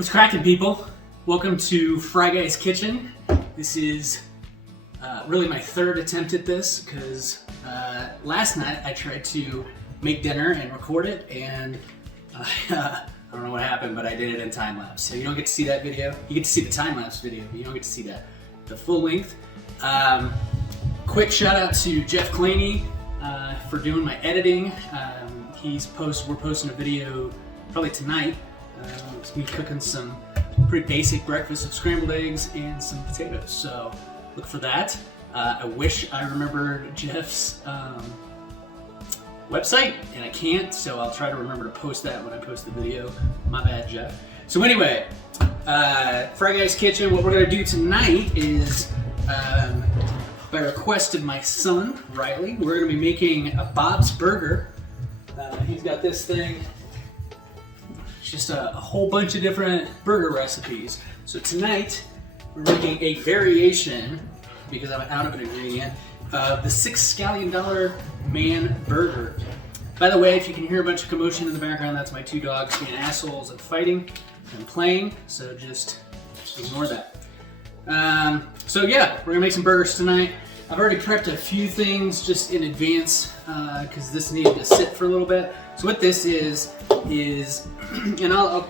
What's cracking, people? Welcome to Freyguys kitchen. This is really my third attempt at this because last night I tried to make dinner and record it, and I don't know what happened, but I did it in time lapse. So you don't get to see that video. You get to see the time lapse video, but you don't get to see the full length. Quick shout out to Jeff Claney for doing my editing. We're posting a video probably tonight. It's me cooking some pretty basic breakfast of scrambled eggs and some potatoes, so look for that. I wish I remembered Jeff's website, and I can't, so I'll try to remember to post that when I post the video. My bad, Jeff. So anyway, Freyguys kitchen, what we're gonna do tonight is, by request of my son, Riley, we're gonna be making a Bob's Burger. He's got this thing. Just a whole bunch of different burger recipes. So tonight, we're making a variation, because I'm out of an ingredient, of the $6 Scallion man burger. By the way, if you can hear a bunch of commotion in the background, that's my two dogs being assholes and fighting and playing, so just ignore that. So yeah, we're gonna make some burgers tonight. I've already prepped a few things just in advance because this needed to sit for a little bit. So what this is, and I'll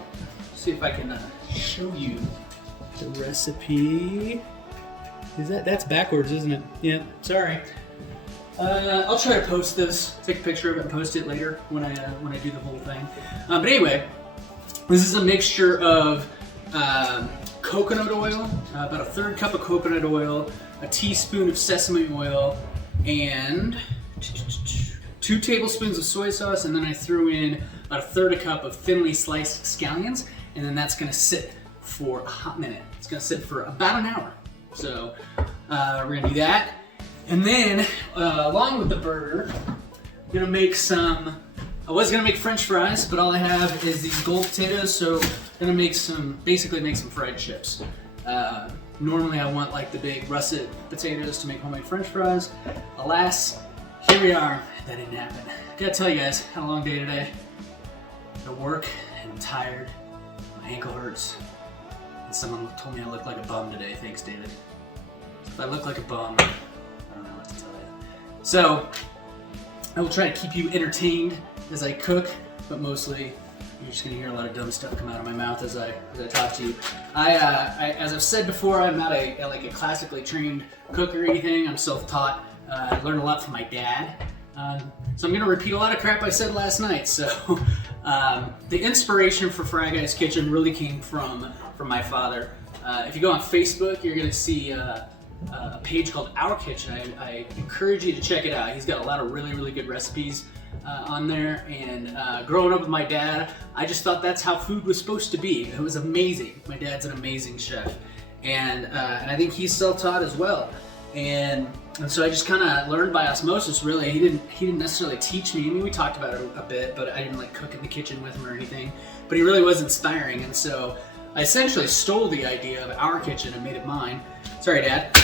see if I can show you the recipe. That's backwards, isn't it? Yeah, sorry. I'll try to post this, take a picture of it and post it later when I do the whole thing. But anyway, this is a mixture of coconut oil, about a third cup of coconut oil, a teaspoon of sesame oil, and 2 tablespoons of soy sauce, and then I threw in about a third a cup of thinly sliced scallions, and then that's gonna sit for a hot minute. It's gonna sit for about an hour. So we're gonna do that. And then, along with the burger, I'm gonna make I was gonna make French fries, but all I have is these gold potatoes, so I'm gonna basically make some fried chips. Normally I want like the big russet potatoes to make homemade French fries. Alas, here we are. That didn't happen. Gotta tell you guys, had a long day today. At work, and I'm tired. My ankle hurts. And someone told me I look like a bum today. Thanks, David. If I look like a bum, I don't know what to tell you. So, I will try to keep you entertained as I cook, but mostly you're just gonna hear a lot of dumb stuff come out of my mouth as I talk to you. As I've said before, I'm not a classically trained cook or anything. I'm self-taught. I learned a lot from my dad. So I'm gonna repeat a lot of crap I said last night. So the inspiration for Freyguys kitchen really came from my father. If you go on Facebook, you're gonna see a page called Our Kitchen. I encourage you to check it out. He's got a lot of really, really good recipes on there, and growing up with my dad, I just thought that's how food was supposed to be. It was amazing. My dad's an amazing chef, and I think he's self-taught as well. And so I just kind of learned by osmosis, really. He didn't necessarily teach me. I mean, we talked about it a bit, but I didn't like cook in the kitchen with him or anything. But he really was inspiring, and so I essentially stole the idea of Our Kitchen and made it mine. Sorry, Dad.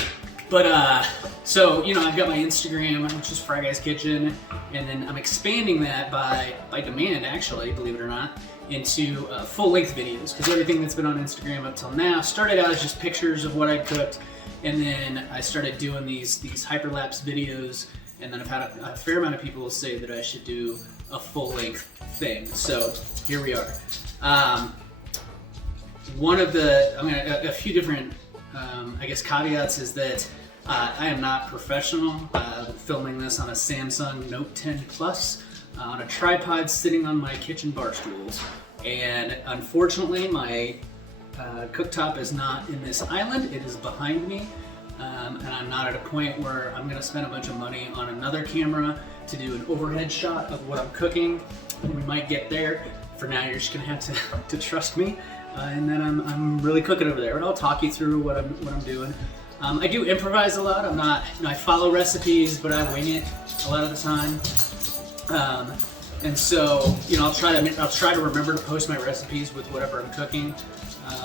But so I've got my Instagram, which is Freyguys Kitchen, and then I'm expanding that by demand, actually, believe it or not, into full-length videos, because everything that's been on Instagram up till now started out as just pictures of what I cooked. And then I started doing these hyperlapse videos, and then I've had a fair amount of people say that I should do a full-length thing. So here we are. A few different, caveats is that I am not professional. Filming this on a Samsung Note 10 Plus on a tripod sitting on my kitchen bar stools, and unfortunately my cooktop is not in this island, it is behind me, and I'm not at a point where I'm going to spend a bunch of money on another camera to do an overhead shot of what I'm cooking. We might get there. For now, you're just going to have to trust me, and then I'm really cooking over there, but I'll talk you through what I'm doing. I do improvise a lot. I'm not, I follow recipes, but I wing it a lot of the time. And so, I'll try to remember to post my recipes with whatever I'm cooking.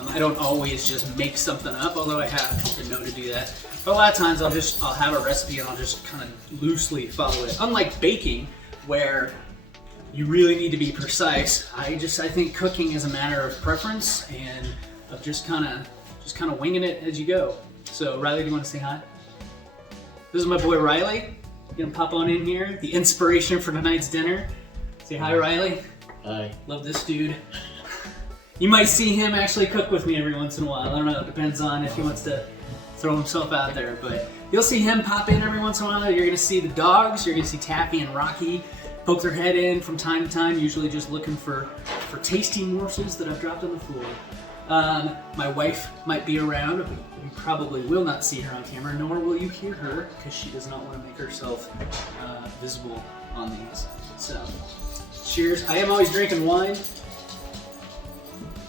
I don't always just make something up, although I have to know to do that. But a lot of times I'll have a recipe and I'll just kind of loosely follow it. Unlike baking, where you really need to be precise. I think cooking is a matter of preference and of just kind of winging it as you go. So Riley, do you want to say hi? This is my boy Riley. You gonna pop on in here? The inspiration for tonight's dinner. Say hi, Riley. Hi. Love this dude. You might see him actually cook with me every once in a while. I don't know, it depends on if he wants to throw himself out there, but you'll see him pop in every once in a while. You're gonna see the dogs, you're gonna see Taffy and Rocky poke their head in from time to time, usually just looking for tasty morsels that I've dropped on the floor. My wife might be around. You probably will not see her on camera, nor will you hear her, because she does not want to make herself visible on these. So, cheers. I am always drinking wine.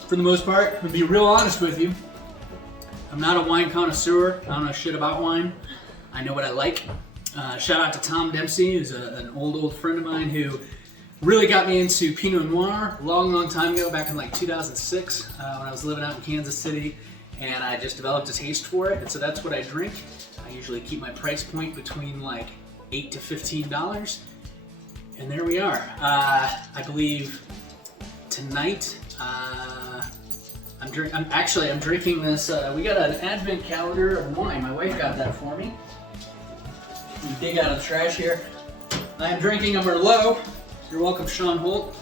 For the most part, to be real honest with you, I'm not a wine connoisseur. I don't know shit about wine. I know what I like. Shout out to Tom Dempsey, who's an old friend of mine who really got me into Pinot Noir a long time ago, back in like 2006, when I was living out in Kansas City, and I just developed a taste for it, and so that's what I drink. I usually keep my price point between like $8 to $15, and there we are. I believe tonight, I'm drinking this, we got an advent calendar of wine. My wife got that for me. Let me dig out of the trash here. I am drinking a Merlot. You're welcome, Sean Holt.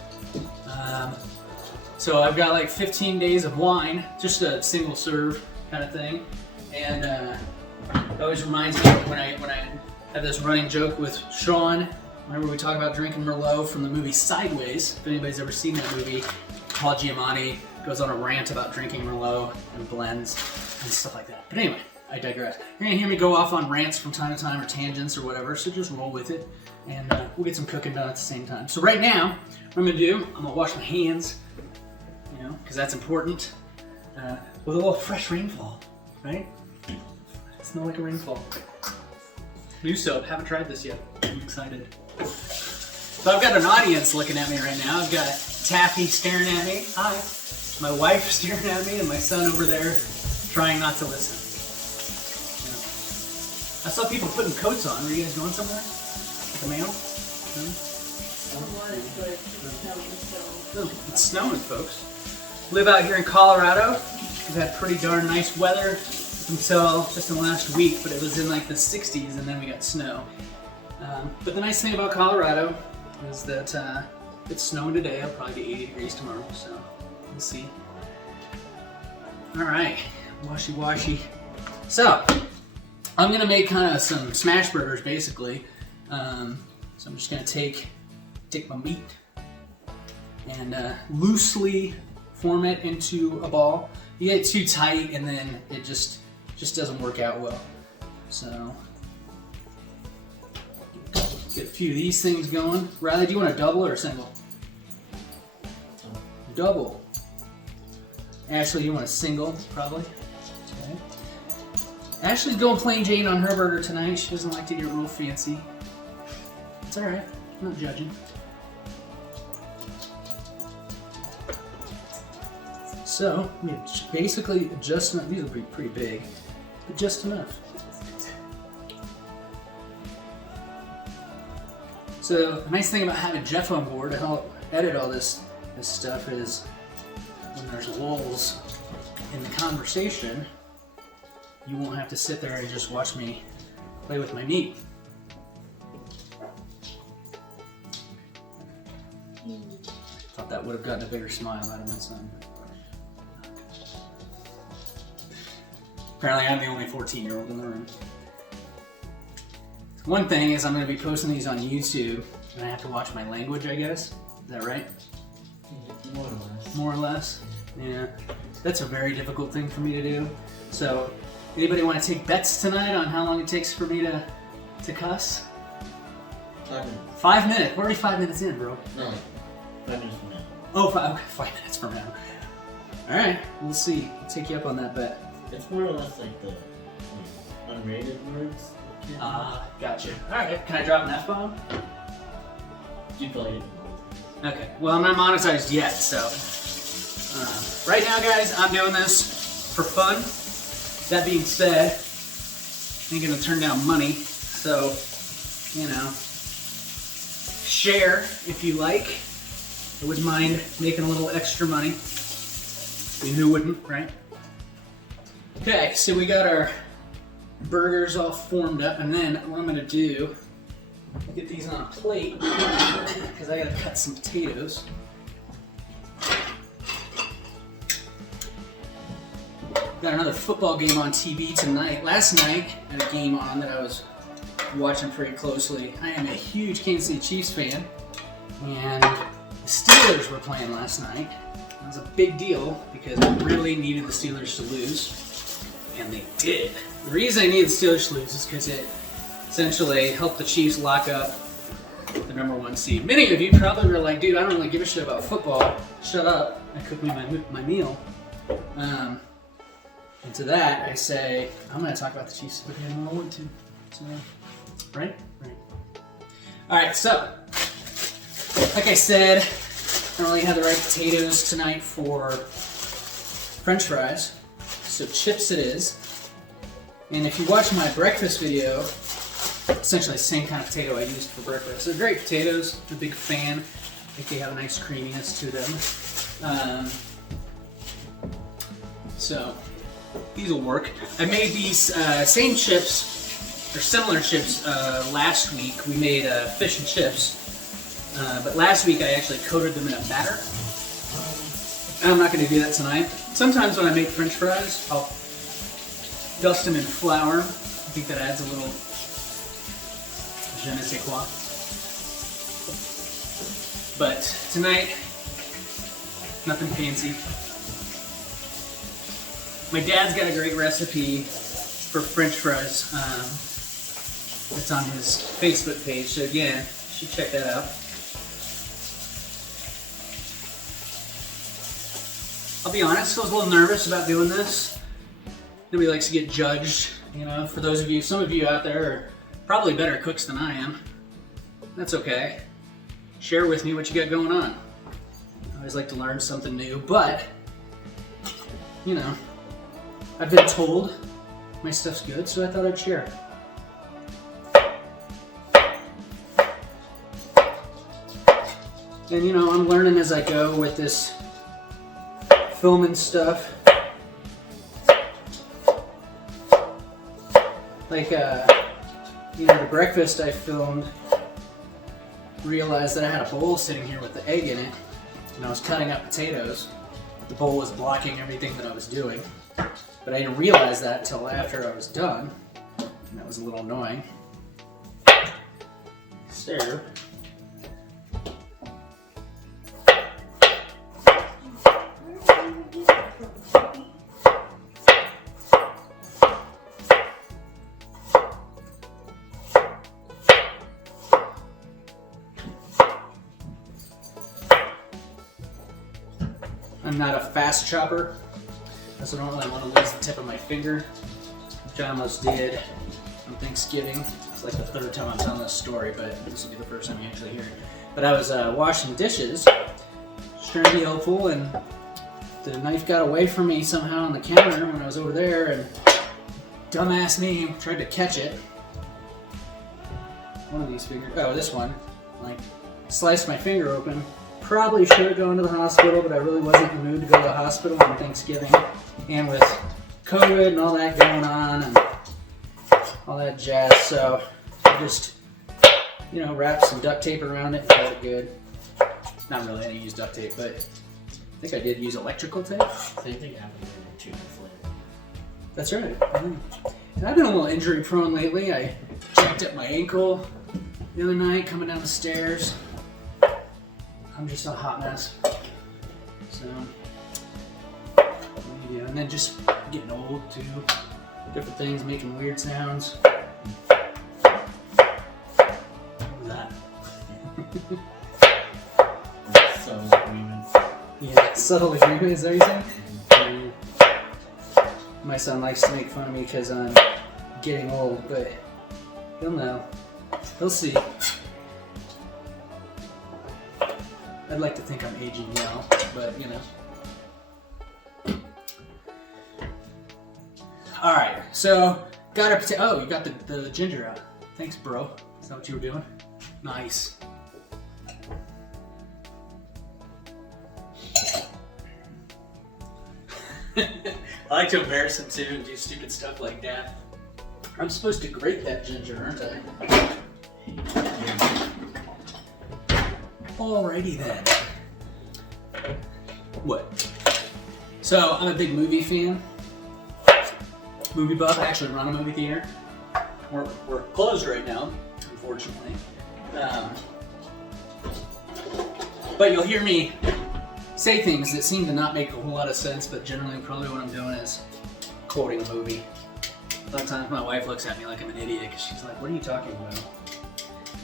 So I've got like 15 days of wine, just a single serve kind of thing. And it always reminds me when I have this running joke with Sean, whenever we talk about drinking Merlot from the movie Sideways. If anybody's ever seen that movie, Paul Giamatti goes on a rant about drinking Merlot and blends and stuff like that. But anyway, I digress. You're gonna hear me go off on rants from time to time or tangents or whatever, so just roll with it. And we'll get some cooking done at the same time. So right now, what I'm gonna do, I'm gonna wash my hands, you know, because that's important. With a little fresh rainfall, right? It smells like a rainfall. New soap, haven't tried this yet. I'm excited. So I've got an audience looking at me right now. I've got Taffy staring at me. Hi. My wife staring at me and my son over there trying not to listen. Yeah. I saw people putting coats on. Were you guys going somewhere? The mail? No, it's snowing, folks. Live out here in Colorado. We've had pretty darn nice weather until just in the last week, but it was in like the 60s and then we got snow. But the nice thing about Colorado is that it's snowing today. It'll probably be 80 degrees tomorrow, so we'll see. All right, washy. So, I'm gonna make kind of some smash burgers, basically. So I'm just gonna take my meat and loosely form it into a ball. You get it too tight and then it just doesn't work out well. So get a few of these things going. Riley, do you want a double or a single? Double. Ashley, you want a single, probably? Okay. Ashley's going plain Jane on her burger tonight. She doesn't like to get real fancy. It's alright, I'm not judging. So, basically just enough. These will be pretty big, but just enough. So, the nice thing about having Jeff on board to help edit all this stuff is when there's lulls in the conversation, you won't have to sit there and just watch me play with my meat. Thought that would have gotten a bigger smile out of my son. Apparently I'm the only 14-year-old in the room. One thing is I'm going to be posting these on YouTube, and I have to watch my language, I guess. Is that right? More or less. More or less? Yeah. That's a very difficult thing for me to do. So, anybody want to take bets tonight on how long it takes for me to cuss? 5 minutes. 5 minutes? We're already 5 minutes in, bro. No, 5 minutes from now. Oh, okay, 5 minutes from now. Alright, we'll see. I'll take you up on that bet. It's more or less like the unrated words. Gotcha. Alright, can I drop an F-bomb? You play it. Okay, well I'm not monetized yet, so right now guys, I'm doing this for fun. That being said, I ain't gonna turn down money, so, you know, share if you like, I wouldn't mind making a little extra money. I mean, who wouldn't, right? Okay, so we got our burgers all formed up, and then what I'm gonna do, get these on a plate, because I gotta cut some potatoes. Got another football game on TV tonight. Last night, I had a game on that I was watching pretty closely. I am a huge Kansas City Chiefs fan, and the Steelers were playing last night. It was a big deal because I really needed the Steelers to lose, and they did. The reason I needed the Steelers to lose is because it essentially helped the Chiefs lock up the #1 seed. Many of you probably were like, dude, I don't really give a shit about football. Shut up and cook me my meal. And to that, I say, I'm going to talk about the Chiefs if I don't want to. So, right? Right. All right, so, like I said, I don't really have the right potatoes tonight for French fries, so chips it is. And if you watch my breakfast video, essentially the same kind of potato I used for breakfast. They're great potatoes. I'm a big fan. I think they have a nice creaminess to them. So these will work. I made these same chips, or similar chips, last week. We made fish and chips. But last week I actually coated them in a batter. I'm not going to do that tonight. Sometimes when I make French fries, I'll dust them in flour. I think that adds a little je ne sais quoi. But tonight, nothing fancy. My dad's got a great recipe for French fries. It's on his Facebook page, so again, you should check that out. I'll be honest, I was a little nervous about doing this. Nobody likes to get judged, you know. For those of you, some of you out there are probably better cooks than I am. That's okay. Share with me what you got going on. I always like to learn something new, but, you know, I've been told my stuff's good, so I thought I'd share. And, you know, I'm learning as I go with this filming stuff. Like, you know, the breakfast I filmed, realized that I had a bowl sitting here with the egg in it, and I was cutting up potatoes. The bowl was blocking everything that I was doing, but I didn't realize that until after I was done, and that was a little annoying. So, I'm not a fast chopper, so I don't really want to lose the tip of my finger, which I almost did on Thanksgiving. It's like the third time I'm telling this story, but this will be the first time you actually hear it. But I was washing dishes, just trying to be helpful, and the knife got away from me somehow on the counter when I was over there, and dumbass me tried to catch it. One of these fingers, oh, this one, like, sliced my finger open. Probably should have gone to the hospital, but I really wasn't in the mood to go to the hospital on Thanksgiving. And with COVID and all that going on and all that jazz, so I just, you know, wrapped some duct tape around it and got it good. Not really, I didn't use duct tape, but I think I did use electrical tape. Same thing happened in chicken flavor. That's right. And I've been a little injury prone lately. I jacked up my ankle the other night coming down the stairs. I'm just a hot mess. So, yeah, and then just getting old too. Different things making weird sounds. What was that? Subtle agreement. Yeah, subtle agreement, is that what you're saying? My son likes to make fun of me because I'm getting old, but he'll know. He'll see. I'd like to think I'm aging well, but you know. All right, so got our potato. Oh, you got the ginger out. Thanks, bro. Is that what you were doing? Nice. I like to embarrass him too and do stupid stuff like that. I'm supposed to grate that ginger, aren't I? Alrighty then. What? So, I'm a big movie fan. Movie buff. I actually run a movie theater. We're closed right now, unfortunately. But you'll hear me say things that seem to not make a whole lot of sense, but generally probably what I'm doing is quoting a movie. A lot of times my wife looks at me like I'm an idiot because she's like, what are you talking about?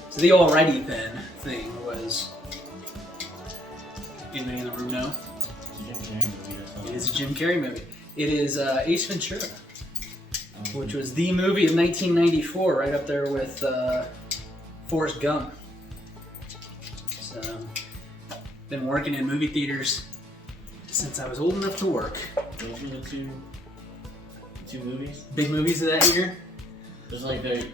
So the alrighty then thing was, anybody in the room know? It is a Jim Carrey movie. It is Ace Ventura, which was the movie of 1994, right up there with Forrest Gump. So, been working in movie theaters since I was old enough to work. Those are the two movies? Big movies of that year? There's like very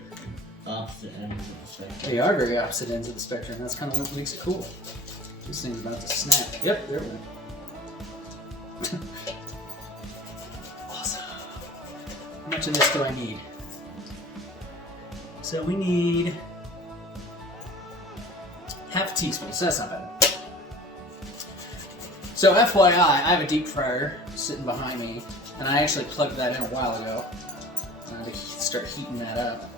opposite ends of the spectrum. They are very opposite ends of the spectrum. That's kind of what makes it cool. This thing's about to snap. Yep, there we go. Awesome. How much of this do I need? So we need half a teaspoon, so that's not bad. So FYI, I have a deep fryer sitting behind me, and I actually plugged that in a while ago. I had to start heating that up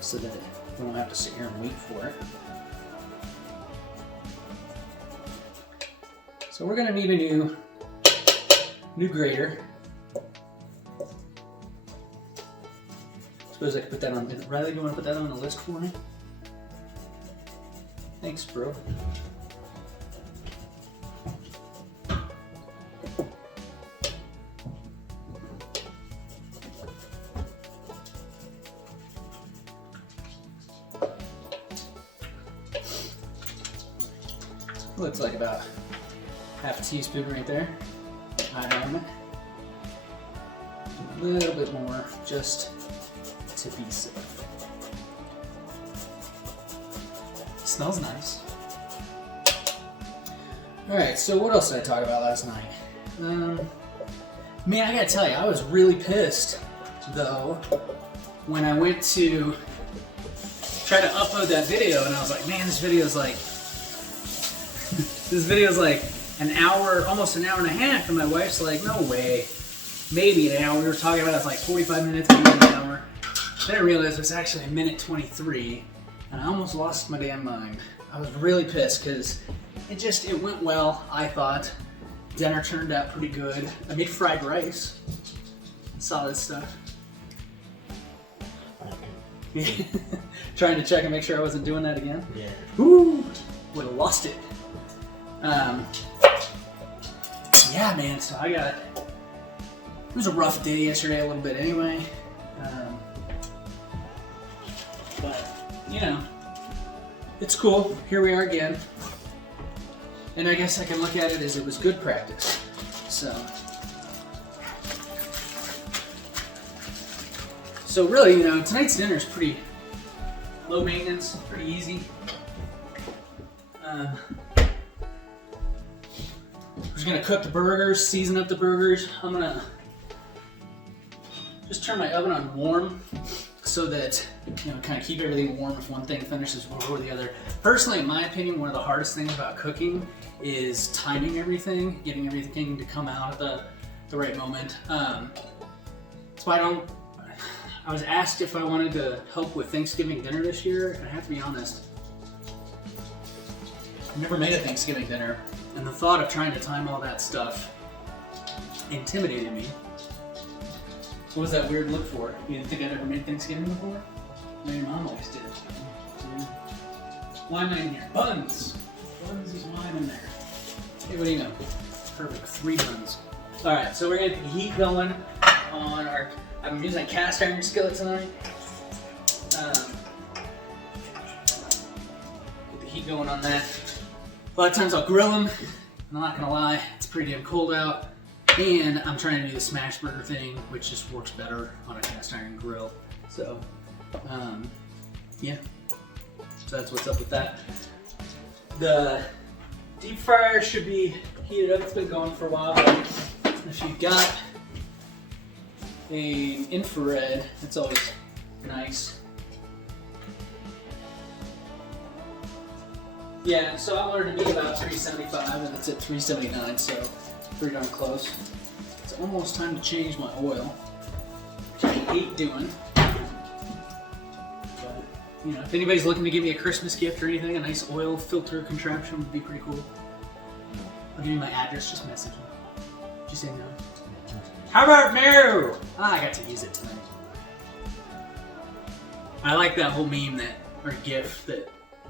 so that we don't have to sit here and wait for it. So we're gonna need a new grater. Suppose I could put that on. Riley, do you want to put that on the list for me? Thanks, bro. Looks like about half a teaspoon right there. Hide on it. A little bit more, just to be safe. Smells nice. Alright, so what else did I talk about last night? Man, I gotta tell you, I was really pissed, though, when I went to try to upload that video, and I was like, man, this video's like an hour, almost an hour and a half, and my wife's like, no way, maybe an hour. We were talking about it's like 45 minutes, maybe an hour. Then I realized it was actually a minute 23, and I almost lost my damn mind. I was really pissed because it went well, I thought. Dinner turned out pretty good. I made fried rice. Solid stuff. Trying to check and make sure I wasn't doing that again. Yeah. Ooh, would have lost it. Yeah, man, so it was a rough day yesterday a little bit anyway. But, you know, it's cool. Here we are again. And I guess I can look at it as it was good practice. So really, you know, tonight's dinner is pretty low maintenance, pretty easy. We're just gonna cook the burgers, season up the burgers. I'm gonna just turn my oven on warm so that, you know, kind of keep everything warm if one thing finishes before the other. Personally, in my opinion, one of the hardest things about cooking is timing everything, getting everything to come out at the right moment. So I was asked if I wanted to help with Thanksgiving dinner this year, and I have to be honest, I've never made a Thanksgiving dinner, and the thought of trying to time all that stuff intimidated me. What was that weird look for? You didn't think I'd ever made Thanksgiving before? No, your mom always did. Yeah. Why am I in here? Buns! Buns is why I'm in there. Hey, what do you know? Perfect, 3 buns. Alright, so we're gonna get the heat going on our, I'm using a cast iron skillet tonight. Get the heat going on that. A lot of times I'll grill them. I'm not gonna lie, it's pretty damn cold out. And I'm trying to do the smash burger thing, which just works better on a cast iron grill. So, yeah. So that's what's up with that. The deep fryer should be heated up. It's been going for a while, but if you've got an infrared, it's always nice. Yeah, so I wanted to be about 375 and it's at 379, so pretty darn close. It's almost time to change my oil, which I hate doing. But, you know, if anybody's looking to give me a Christmas gift or anything, a nice oil filter contraption would be pretty cool. I'll give you my address, just message me. Just say no. How about no? Ah, I got to use it tonight. I like that whole meme or GIF that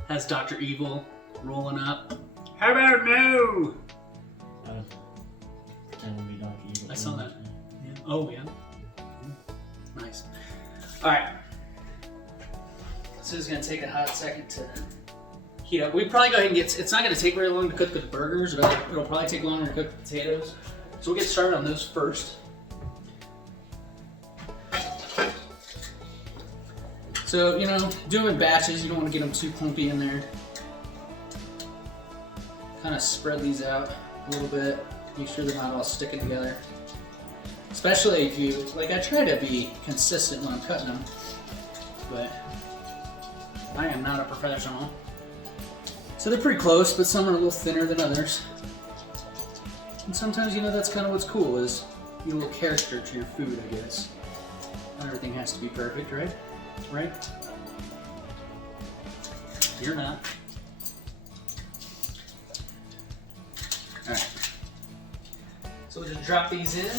has Dr. Evil rolling up. How about no? Pretend to be Dr. Evil. I saw that. Yeah. Oh, yeah. Nice. Alright. So it's going to take a hot second to heat up. We probably go ahead and it's not going to take very long to cook the burgers, but it'll probably take longer to cook the potatoes. So we'll get started on those first. So, you know, do them in batches. You don't want to get them too clumpy in there. Kind of spread these out a little bit. Make sure they're not all sticking together. Especially if you, like, I try to be consistent when I'm cutting them, but I am not a professional. So they're pretty close, but some are a little thinner than others. And sometimes, you know, that's kind of what's cool, is you a little character to your food, I guess. Not everything has to be perfect, right? Right? You're not. Alright. So we'll just drop these in.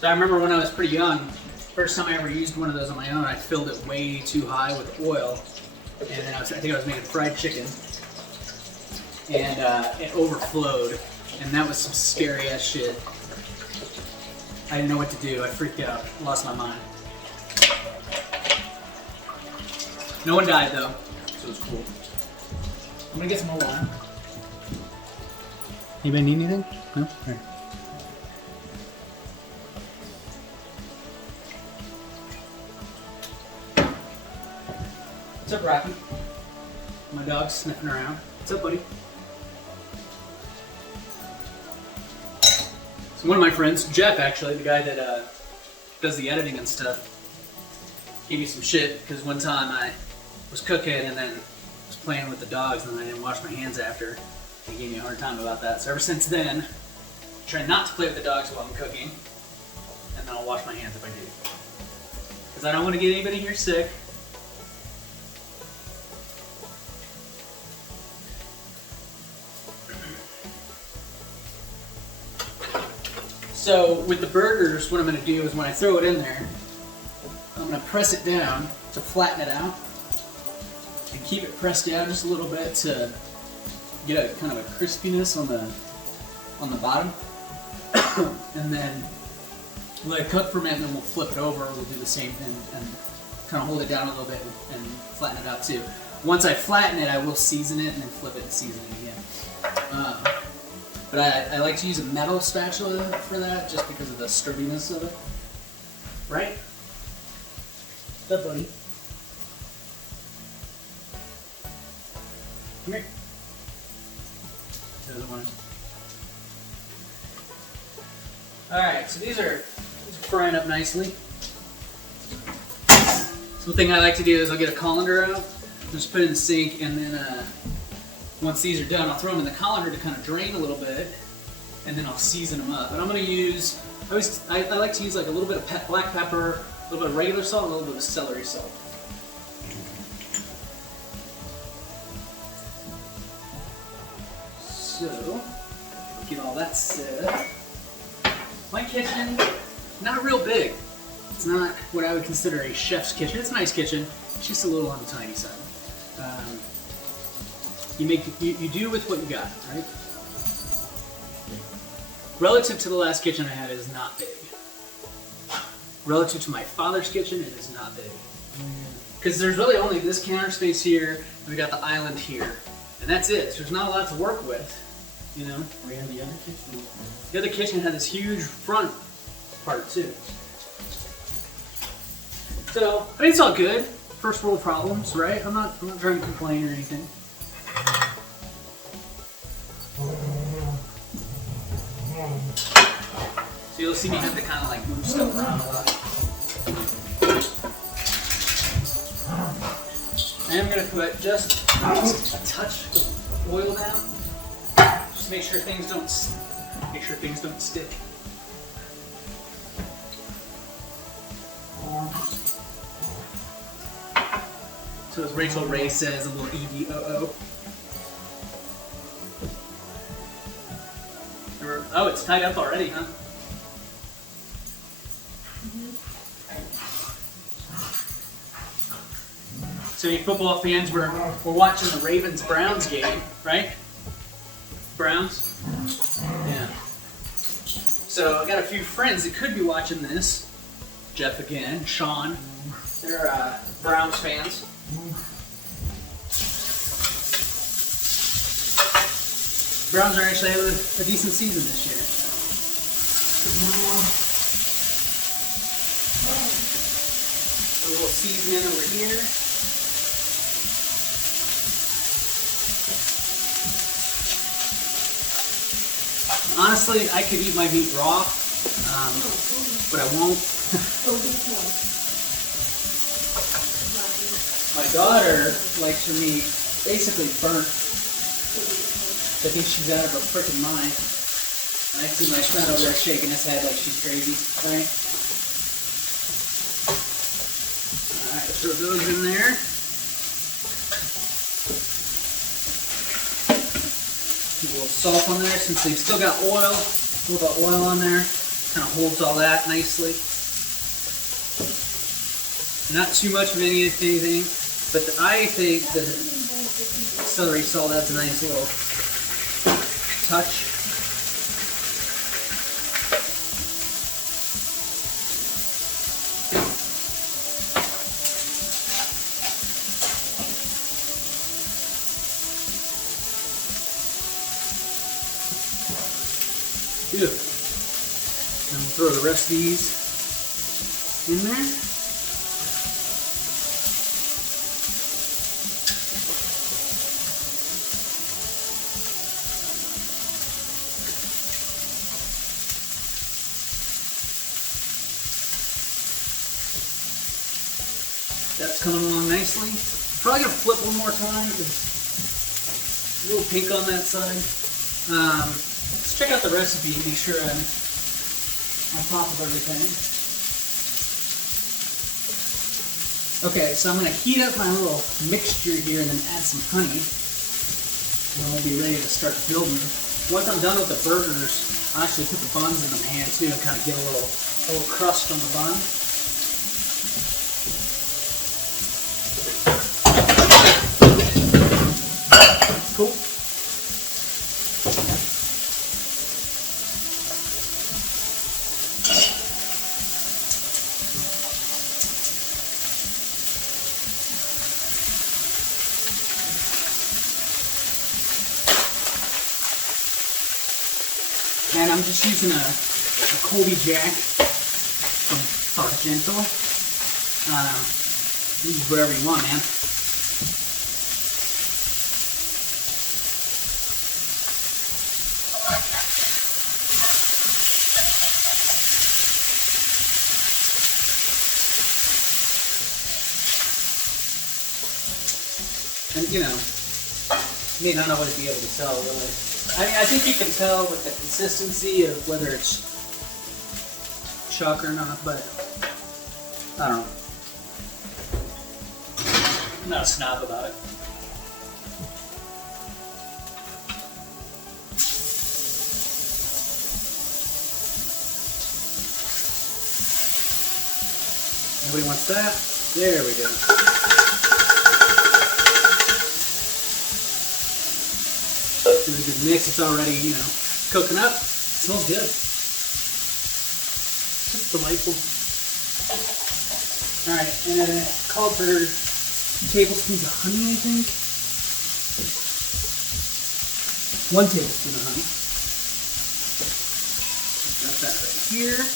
So I remember when I was pretty young, first time I ever used one of those on my own, I filled it way too high with oil. And then I think I was making fried chicken. And it overflowed. And that was some scary ass shit. I didn't know what to do. I freaked out. Lost my mind. No one died though, so it was cool. I'm gonna get some more water. Anybody need anything? No? Here. What's up, Rocky? My dog's sniffing around. What's up, buddy? So one of my friends, Jeff actually, the guy that does the editing and stuff, gave me some shit because one time I was cooking and then was playing with the dogs and then I didn't wash my hands after. He gave me a hard time about that. So ever since then, I try not to play with the dogs while I'm cooking, and then I'll wash my hands if I do. Because I don't want to get anybody here sick. So with the burgers, what I'm going to do is when I throw it in there, I'm going to press it down to flatten it out and keep it pressed down just a little bit to get a kind of a crispiness on the bottom. And then let it cook for a minute and then we'll flip it over. We'll do the same thing and kind of hold it down a little bit and flatten it out too. Once I flatten it, I will season it and then flip it and season it again. But I like to use a metal spatula for that just because of the sturdiness of it. Right? What's up, buddy? Come here. The other one. Alright, so these are frying up nicely. So the thing I like to do is I'll get a colander out, just put it in the sink, and then once these are done, I'll throw them in the colander to kind of drain a little bit, and then I'll season them up. And I'm going to use, I like to use like a little bit of black pepper, a little bit of regular salt, and a little bit of celery salt. So, get all that set. My kitchen, not real big. It's not what I would consider a chef's kitchen. It's a nice kitchen, it's just a little on the tiny side. You do with what you got, right? Relative to the last kitchen I had, it is not big. Relative to my father's kitchen, it is not big. Because there's really only this counter space here, and we got the island here, and that's it. So there's not a lot to work with, you know. We have the other kitchen. The other kitchen had this huge front part too. So I mean, it's all good. First world problems, right? I'm not trying to complain or anything. You'll see me have to kind of like move stuff around a lot. I am going to put just a touch of oil down. Just make sure things don't stick. So as Rachel Ray says, a little EDOO. Oh, it's tied up already, huh? So you football fans, we're watching the Ravens-Browns game, right? Browns? Yeah. So I got a few friends that could be watching this. Jeff again, Sean. They're Browns fans. Browns are actually having a decent season this year. A little seasoning over here. Honestly, I could eat my meat raw, but I won't. My daughter likes her meat basically burnt. I think she's out of her freaking mind. I see my friend over there shaking his head like she's crazy, right? Alright, throw those in there. A little salt on there since they've still got oil. A little bit of oil on there. Kind of holds all that nicely. Not too much of anything, but I think the celery salt adds a nice little touch. Good. And we'll throw the rest of these in there. That's coming along nicely. Probably gonna flip one more time because it's a little pink on that side. Let's check out the recipe and make sure I'm on top of everything. Okay, so I'm gonna heat up my little mixture here and then add some honey. And we'll be ready to start building. Once I'm done with the burgers, I'll actually put the buns in the pan too and kind of get a little crust on the bun. Cool. And I'm just using a Colby Jack from Sargento. Use whatever you want, man. And you know, you may not know what to be able to tell, really. I mean, I think you can tell with the consistency of whether it's chuck or not, but I don't know. I'm not a snob about it. Nobody wants that? There we go. Do a good mix. It's already, you know, cooking up. It smells good. Just delightful. Alright, and I called for 2 tablespoons of honey, I think. 1 tablespoon of honey. Got that right here.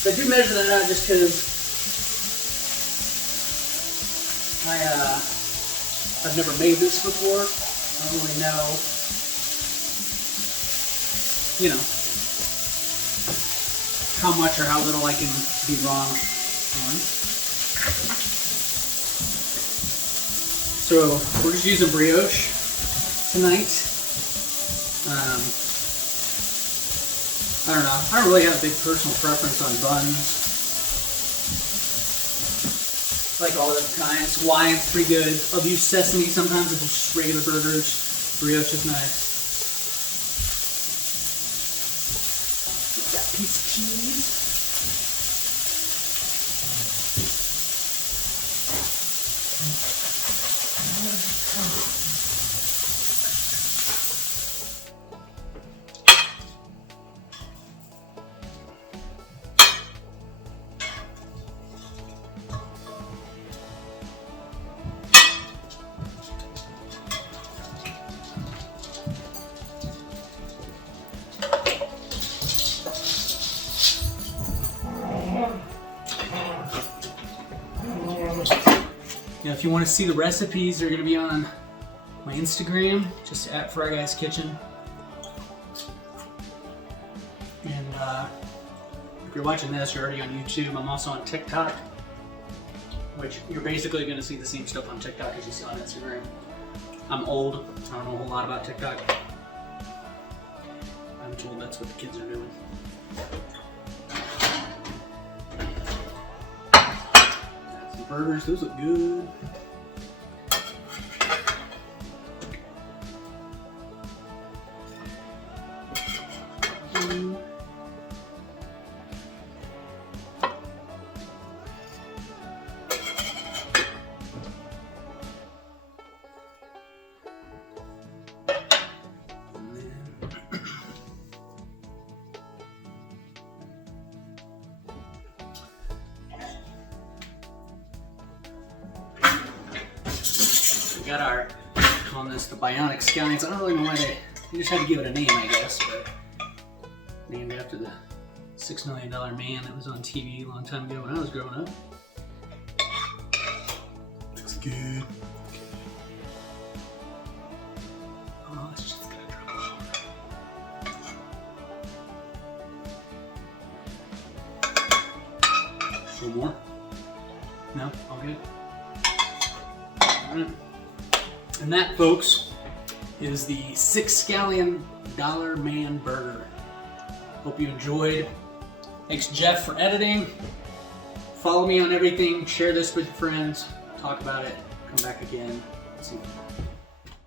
So I do measure that out just because I've never made this before, don't really know, you know, how much or how little I can be wrong on. So we're just using brioche tonight. I don't know. I don't really have a big personal preference on buns. Like all different kinds. Hawaiian's pretty good. I'll use sesame sometimes if it's just regular burgers. Brioche is nice. Got a piece of cheese. Yeah, if you want to see the recipes, they're going to be on my Instagram, just at Freyguys Kitchen. And if you're watching this, you're already on YouTube. I'm also on TikTok, which you're basically going to see the same stuff on TikTok as you see on Instagram. I'm old. I don't know a whole lot about TikTok. I'm told that's what the kids are doing. Burgers, those look good. We got our, calling this the Bionic Scallions. I don't really know why they just had to give it a name, I guess, but named after the $6 million man that was on TV a long time ago when I was growing up. Looks good. Oh, it's just gonna drop off. A little more? No? All good? Alright. And that, folks, is the 6 Scallion Dollar Man Burger. Hope you enjoyed. Thanks, Jeff, for editing. Follow me on everything. Share this with your friends. Talk about it. Come back again. See you.